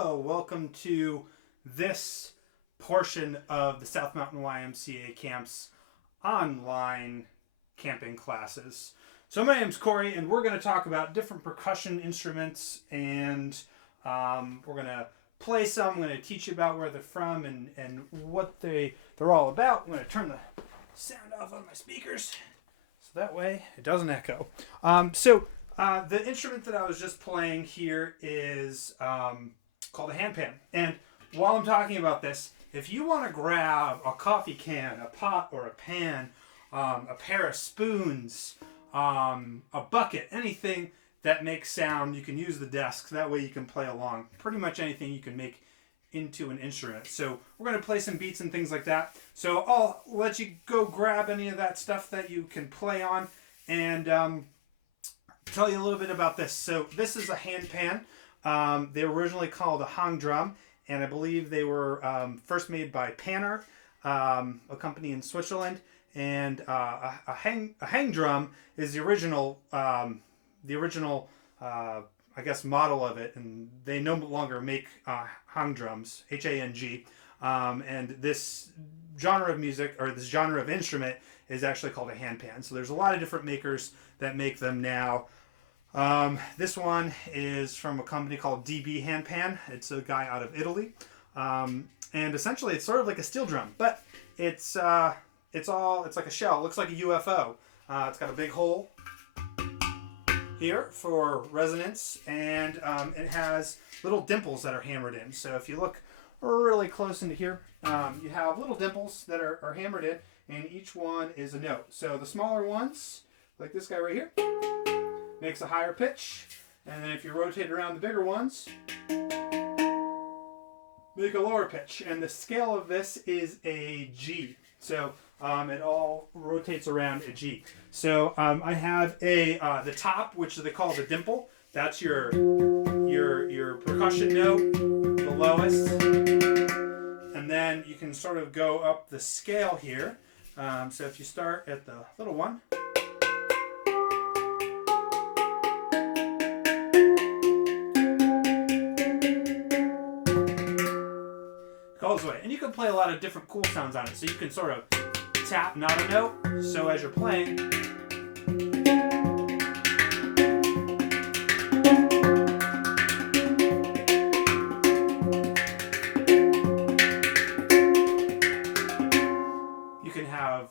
Hello, welcome to this portion of the South Mountain YMCA Camp's online camping classes. So my name's Cory, and we're going to talk about different percussion instruments, and we're going to play some. I'm going to teach you about where they're from and what they're all about. I'm going to turn the sound off on my speakers so that way it doesn't echo. The instrument that I was just playing here is called a handpan. And while I'm talking about this, if you want to grab a coffee can, a pot or a pan, a pair of spoons, a bucket, anything that makes sound, you can use the desk. That way you can play along. Pretty much anything you can make into an instrument. So we're going to play some beats and things like that. So I'll let you go grab any of that stuff that you can play on and tell you a little bit about this. So this is a handpan. They were originally called a hang drum, and I believe they were first made by Panner, a company in Switzerland. And a hang drum is the original I guess, model of it, and they no longer make hang drums, H-A-N-G. And this genre of music, or this genre of instrument, is actually called a handpan. So there's a lot of different makers that make them now. This one is from a company called DB Handpan. It's a guy out of Italy. And essentially it's sort of like a steel drum, but it's like a shell. It looks like a UFO. It's got a big hole here for resonance, and it has little dimples that are hammered in. So if you look really close into here, you have little dimples that are hammered in, and each one is a note. So the smaller ones, like this guy right here, makes a higher pitch, and then if you rotate around the bigger ones, make a lower pitch. And the scale of this is a G. So it all rotates around a G. So I have the top, which they call the dimple. That's your percussion note, the lowest, and then you can sort of go up the scale here. So if you start at the little one, goes away, and you can play a lot of different cool sounds on it. So you can sort of tap, not a note. So as you're playing, you can have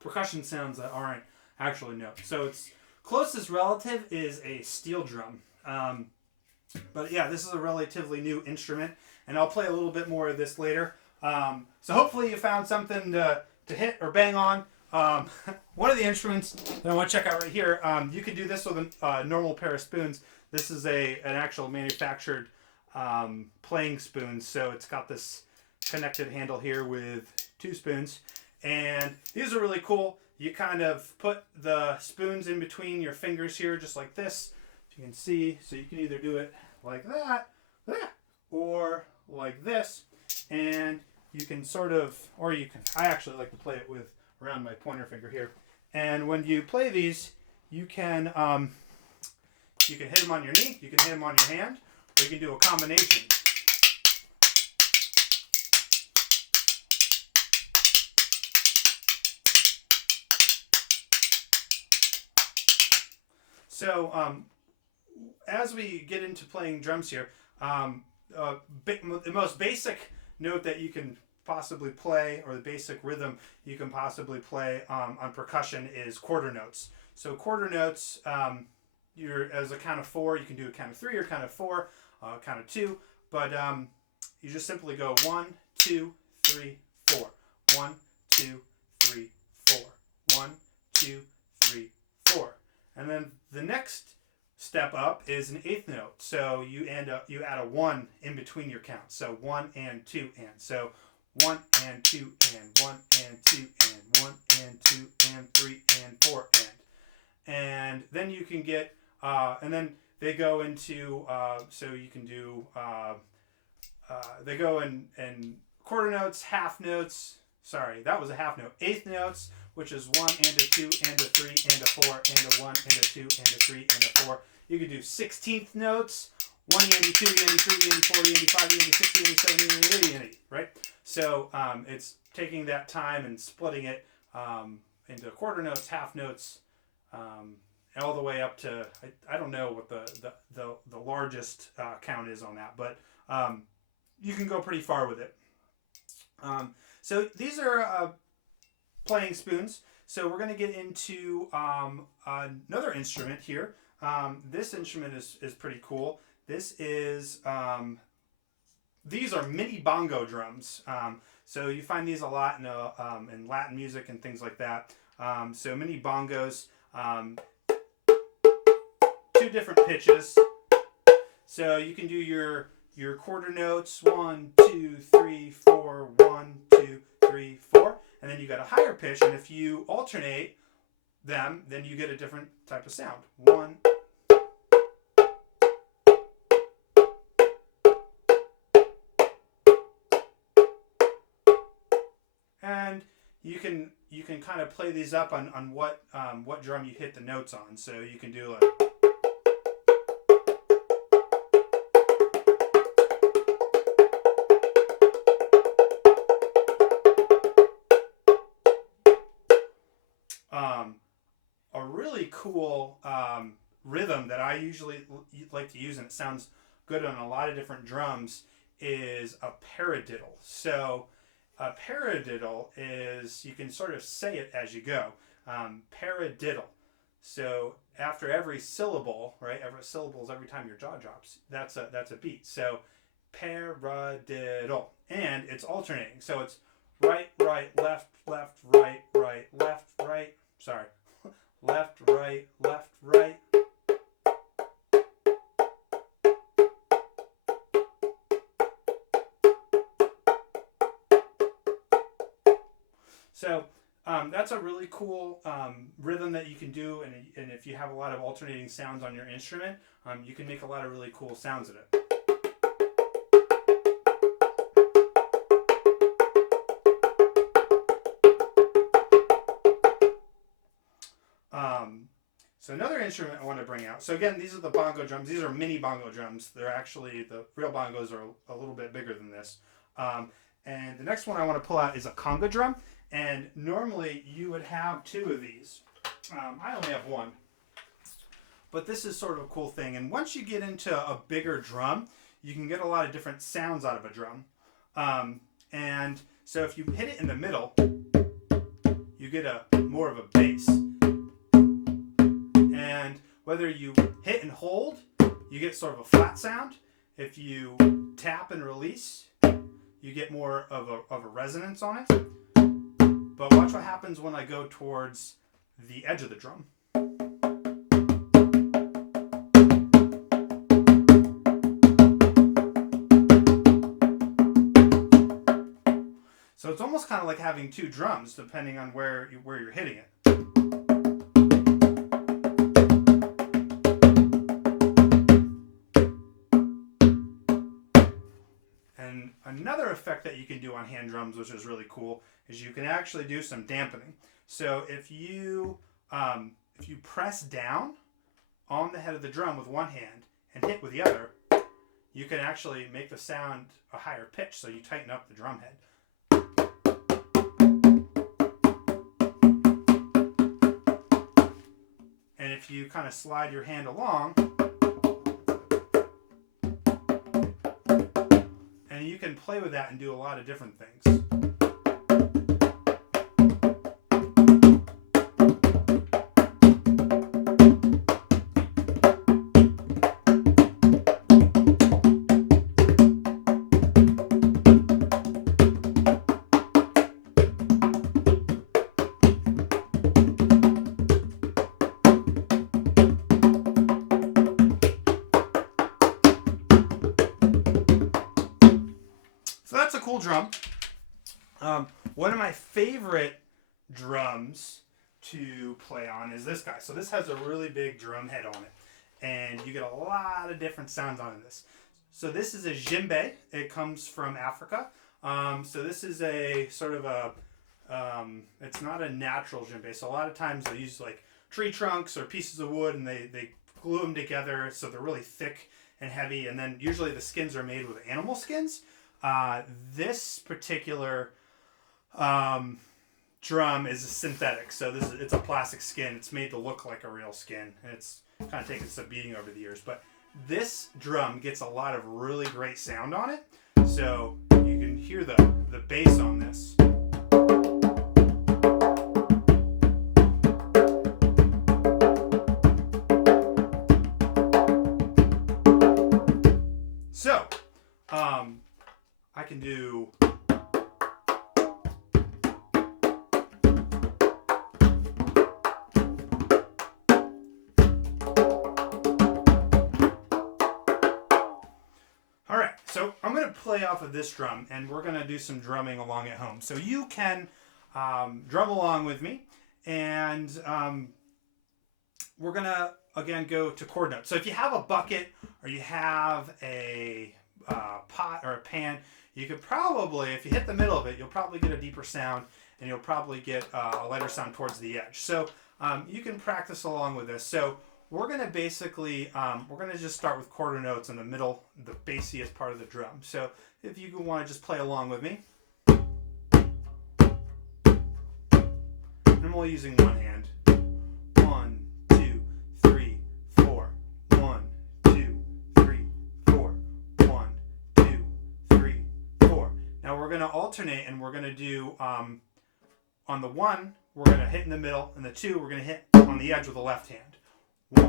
percussion sounds that aren't actually notes. So its closest relative is a steel drum. But yeah, this is a relatively new instrument, and I'll play a little bit more of this later. So hopefully you found something to hit or bang on. One of the instruments that I want to check out right here, you can do this with a normal pair of spoons. This is an actual manufactured playing spoon, so it's got this connected handle here with two spoons. And these are really cool. You kind of put the spoons in between your fingers here, just like this. You can see, so you can either do it like that, or like this, and you can sort of, or you can, I actually like to play it with around my pointer finger here. And when you play these, you can hit them on your knee, you can hit them on your hand, or you can do a combination. So as we get into playing drums here, the most basic note that you can possibly play, or the basic rhythm you can possibly play on percussion, is quarter notes. So quarter notes, as a count of four, you can do a count of three or count of four, count of two, but you just simply go 1, 2, 3, 4. 1, 2, 3, 4. 1, 2, 3, 4. And then the next step up is an eighth note. So you add a 1 in between your counts. So 1 and 2 and. So 1 and 2 and 1 and 2 and 1 and 2 and 3 and 4 and. And then you can get and then they go into so you can do they go in quarter notes, half notes. Sorry, that was a half note. Eighth notes, which is 1 and a 2 and a 3 and a 4 and a 1 and a 2 and a 3 and a 4. You can do 16th notes, 1 Yandy, 2 Yandy, 3 Yandy, 4 Yandy, 5 Yandy, 6 Yandy, 7 Yandy, 8 Yandy, right? So it's taking that time and splitting it into quarter notes, half notes, all the way up to, I don't know what the largest count is on that, but you can go pretty far with it. So these are playing spoons. So we're going to get into another instrument here. This instrument is pretty cool. This is, these are mini bongo drums. So you find these a lot in Latin music and things like that. So mini bongos, 2 different pitches. So you can do your quarter notes, 1, 2, 3, 4, 1, 2, 3, 4, and then you got a higher pitch. And if you alternate them, then you get a different type of sound. 1. And you can kind of play these up on what drum you hit the notes on. So you can do like. A really cool rhythm that I usually like to use, and it sounds good on a lot of different drums, is a paradiddle. So a paradiddle is, you can sort of say it as you go. Paradiddle. So after every syllable, right? Every syllable is every time your jaw drops. That's a beat. So paradiddle, and it's alternating. So it's right, right, left, left, right, right, left, right. Sorry, left, right, left, right. So that's a really cool rhythm that you can do, and if you have a lot of alternating sounds on your instrument, you can make a lot of really cool sounds of it. So another instrument I want to bring out. So again, these are the bongo drums. These are mini bongo drums. They're actually, the real bongos are a little bit bigger than this. And the next one I want to pull out is a conga drum. And normally you would have 2 of these. I only have 1. But this is sort of a cool thing. And once you get into a bigger drum, you can get a lot of different sounds out of a drum. And so if you hit it in the middle, you get more of a bass. And whether you hit and hold, you get sort of a flat sound. If you tap and release, you get more of a resonance on it. But watch what happens when I go towards the edge of the drum. So it's almost kind of like having 2 drums, depending on where you're hitting it. And another effect that you can do on hand drums, which is really cool, is you can actually do some dampening. So if you press down on the head of the drum with one hand and hit with the other, you can actually make the sound a higher pitch, so you tighten up the drum head. And if you kind of slide your hand along, and you can play with that and do a lot of different things. So that's a cool drum. One of my favorite drums to play on is this guy. So this has a really big drum head on it, and you get a lot of different sounds on this. So this is a djembe. It comes from Africa. So this is a sort of a, it's not a natural djembe. So a lot of times they use like tree trunks or pieces of wood, and they glue them together so they're really thick and heavy, and then usually the skins are made with animal skins. This particular drum is synthetic, so it's a plastic skin. It's made to look like a real skin, and it's kind of taken some beating over the years. But this drum gets a lot of really great sound on it, so you can hear the bass on this. So, I can do. All right, so I'm going to play off of this drum, and we're going to do some drumming along at home. So you can drum along with me, and we're going to, again, go to chord notes. So if you have a bucket or you have a pot or a pan, you could probably, if you hit the middle of it, you'll probably get a deeper sound, and you'll probably get a lighter sound towards the edge. So you can practice along with this. So we're going to basically, we're going to just start with quarter notes in the middle, the bassiest part of the drum. So if you want to just play along with me. I'm only using one hand. 1, 2, 3, 4. 1, 2, 3, 4. 1, 2, 3, 4. Now we're going to alternate, and we're going to do, on the 1, we're going to hit in the middle, and the 2, we're going to hit on the edge with the left hand. 1.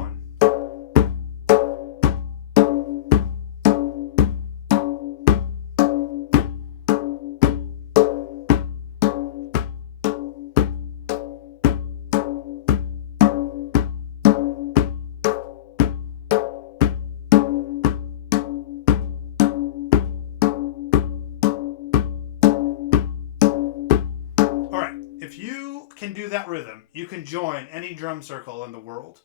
All right, if you can do that rhythm, you can join any drum circle in the world.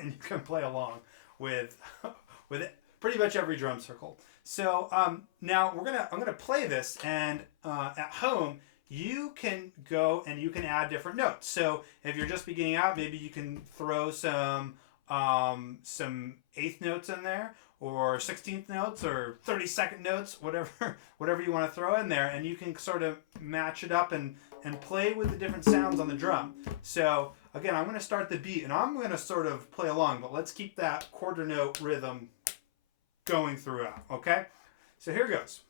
And you can play along with pretty much every drum circle. So now I'm gonna play this, and at home you can go and you can add different notes. So if you're just beginning out, maybe you can throw some 8th notes in there, or 16th notes, or 32nd notes, whatever you want to throw in there, and you can sort of match it up and play with the different sounds on the drum. So again, I'm going to start the beat, and I'm going to sort of play along, but let's keep that quarter note rhythm going throughout, okay? So here goes.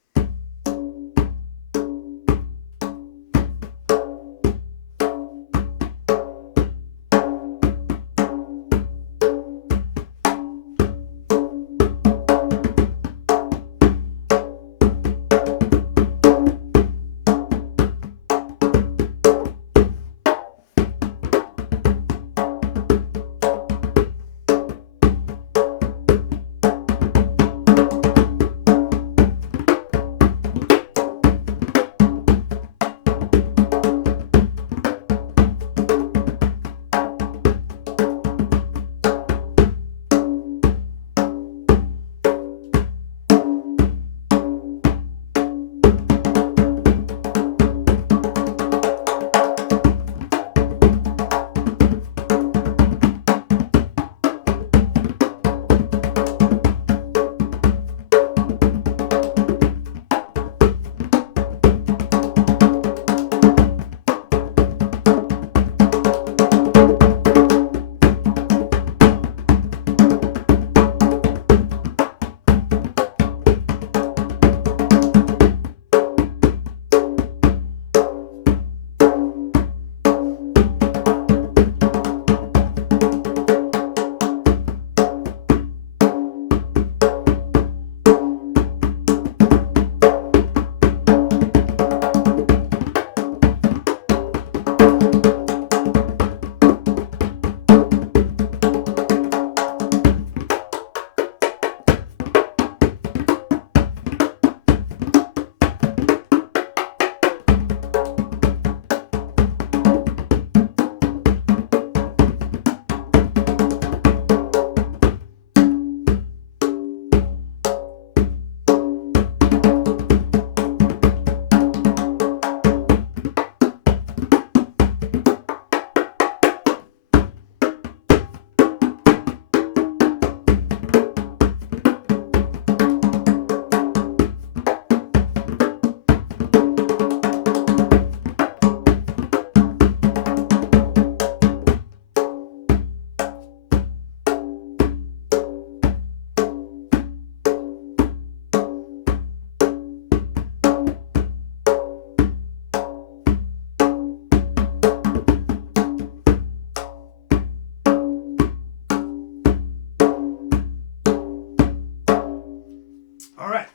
All right.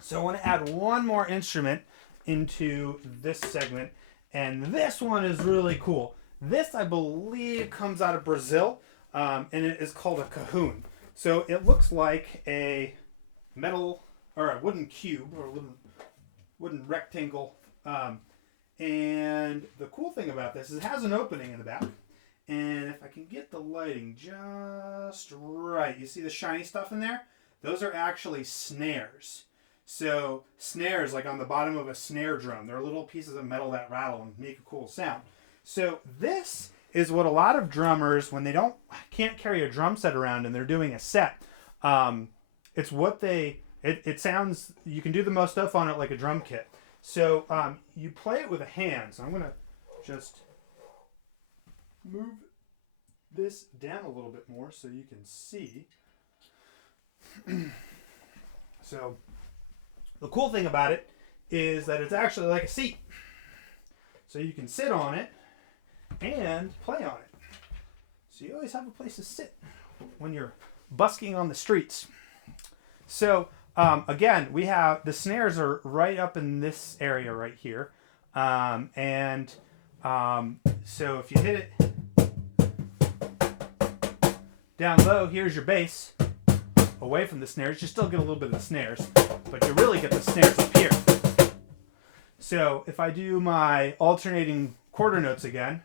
So I want to add one more instrument into this segment, and this one is really cool. This, I believe, comes out of Brazil, and it is called a cajon. So it looks like a metal or a wooden cube or a wooden rectangle. And the cool thing about this is it has an opening in the back. And if I can get the lighting just right, you see the shiny stuff in there? Those are actually snares. So snares, like on the bottom of a snare drum, they're little pieces of metal that rattle and make a cool sound. So this is what a lot of drummers, when they can't carry a drum set around and they're doing a set, it's what it sounds, you can do the most stuff on it like a drum kit. So you play it with a hand. So I'm going to just move this down a little bit more so you can see. So the cool thing about it is that it's actually like a seat. So you can sit on it and play on it. So you always have a place to sit when you're busking on the streets. So again, we have the snares are right up in this area right here. So if you hit it down low, here's your bass. Away from the snares, you still get a little bit of the snares, but you really get the snares up here. So if I do my alternating quarter notes again,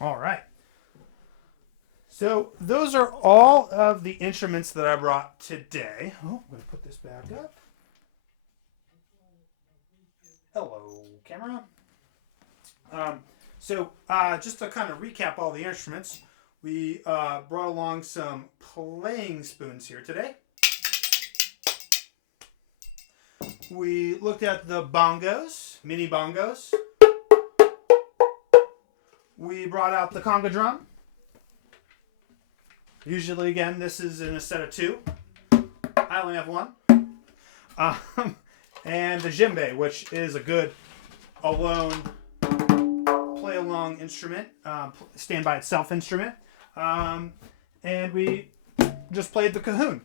all right. So those are all of the instruments that I brought today. Oh, I'm going to put this back up. Hello, camera. Just to kind of recap all the instruments, we brought along some playing spoons here today. We looked at the bongos, mini bongos. We brought out the conga drum. Usually, again, this is in a set of two. I only have one. And the djembe, which is a good alone play-along instrument, stand by itself instrument. And we just played the cajon.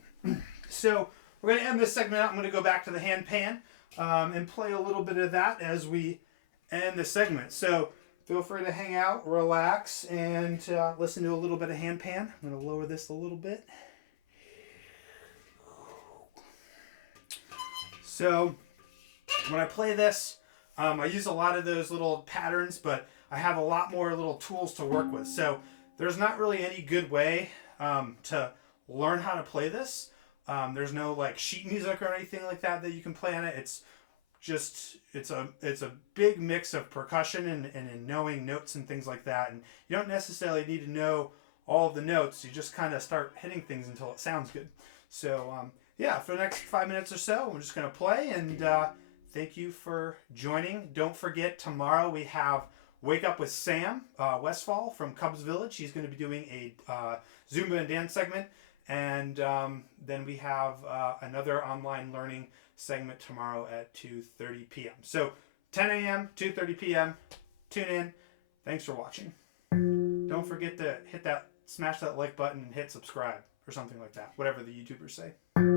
So we're going to end this segment out. I'm going to go back to the hand pan and play a little bit of that as we end the segment. So feel free to hang out, relax, and listen to a little bit of hand pan. I'm going to lower this a little bit. So when I play this, I use a lot of those little patterns, but I have a lot more little tools to work with. So there's not really any good way to learn how to play this. There's no like sheet music or anything like that you can play on it. It's just it's a big mix of percussion and knowing notes and things like that. And you don't necessarily need to know all of the notes. You just kind of start hitting things until it sounds good. So yeah, for the next 5 minutes or so, we're just gonna play. And thank you for joining. Don't forget, tomorrow we have Wake Up with Sam Westfall from Cubs Village. He's going to be doing a Zumba and dance segment. And then we have another online learning segment tomorrow at 2:30 p.m. So 10 a.m., 2:30 p.m. Tune in. Thanks for watching. Don't forget to smash that like button and hit subscribe or something like that. Whatever the YouTubers say.